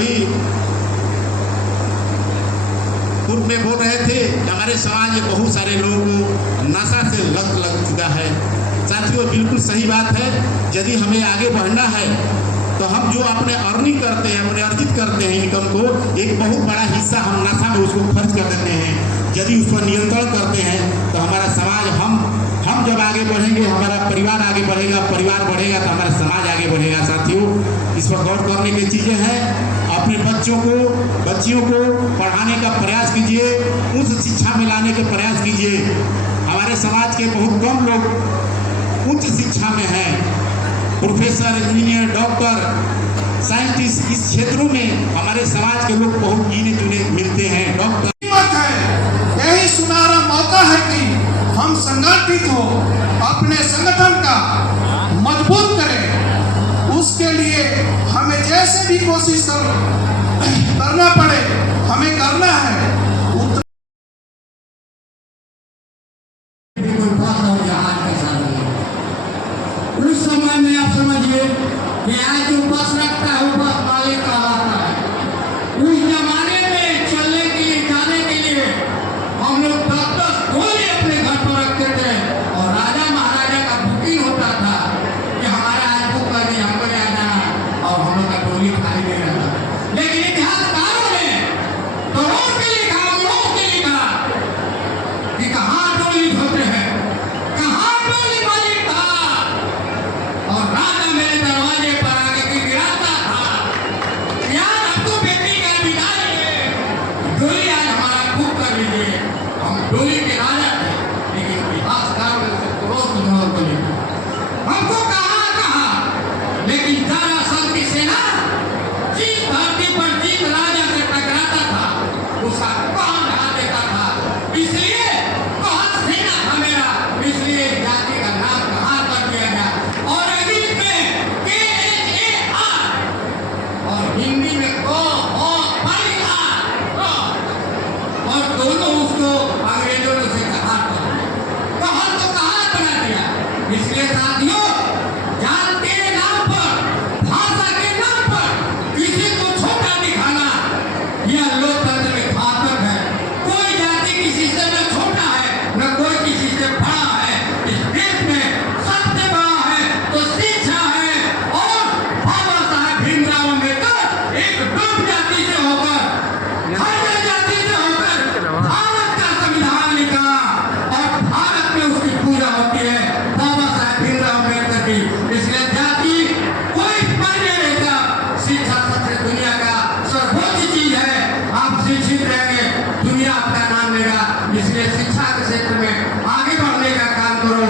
अभी पूर्व में बोल रहे थे कि हमारे समाज में बहुत सारे लोग नशा से लग चुका है। साथियों, बिल्कुल सही बात है। यदि हमें आगे बढ़ना है तो हम जो अपने अर्निंग करते हैं, अपने अर्जित करते हैं इनकम को, एक बहुत बड़ा हिस्सा हम नशा में उसको खर्च कर देते हैं। यदि उस पर नियंत्रण करते हैं तो हमारा समाज, हम जब आगे बढ़ेंगे, हमारा परिवार आगे बढ़ेगा, परिवार बढ़ेगा तो हमारा समाज आगे बढ़ेगा। साथियों, इस पर गौर करने की चीज़ें हैं। अपने बच्चियों को पढ़ाने का प्रयास कीजिए, उच्च शिक्षा में लाने के प्रयास कीजिए। हमारे समाज के बहुत कम लोग उच्च शिक्षा में हैं। प्रोफेसर, इंजीनियर, डॉक्टर, साइंटिस्ट, इस क्षेत्रों में हमारे समाज के लोग बहुत गिने चुने मिलते हैं। डॉक्टर यही सुनहरा मौका है कि हम संगठित हो, अपने संगठन का मजबूत करें। उसके लिए हमें जैसे भी कोशिश करना पड़े, हमें करना है। उस समय में आप समझिए कि आज जो बस रखता है वो बस मालिक कहलाता है। उस जमाने में चलने के लिए, जाने के लिए हम लोग 10-10 गोली अपने घर पर रखते थे और राजा महाराजा का बुकिंग होता था कि हमारा आज बुक कर दिया, हमको आ जाना, और हम लोग का गोली खाली नहीं रहता। लेकिन इतिहासकारों ने करोड़ के लिखा, करोड़ के लिखा कि कहाँ गोली होते हैं, कहाँ गोली मालिक था, और राजा मेरे दरवाजे पर आके के गिराता था, यार आपको बेटी का अधिकारी है, डोली आज हमारा बुक कर लीजिए। हम डोली के राजा थे, लेकिन इतिहासकार में से करोड़ को लिखा। हमको कहा, लेकिन दरअसल की सेना जिस धरती पर जिस राजा से टकराता था उसका कौन ढा देता था। इसलिए कौन सेना था मेरा, इसलिए जाति का नाम कहाँ कर दिया गया। और अंग्रेजी में KHAR और हिंदी में और दोनों उसको अंग्रेजों ने उसे कहा तो कहा बना दिया। इसलिए साथियों, जान के नाम पर, भाषा के नाम पर किसी को छोटा दिखाना यह लोकतंत्र में घातक है। कोई जाति किसी से न छोटा है, न कोई किसी से बड़ा है। इस देश में सबसे बड़ा है तो शिक्षा है। और बाबा साहेब भीमराव अम्बेडकर एक ब्रह्म जाति से होकर, हर जाति से होकर भारत का संविधान लिखा और भारत में उसकी पूजा होती है बाबा साहेब भीमराव अम्बेडकर की। इसलिए जाति कोई मायने नहीं रहता। शिक्षा सबसे दुनिया का सर्वोच्च चीज है। आप शिक्षित रहेंगे, दुनिया आपका नाम लेगा। इसलिए शिक्षा के क्षेत्र में आगे बढ़ने का काम करो।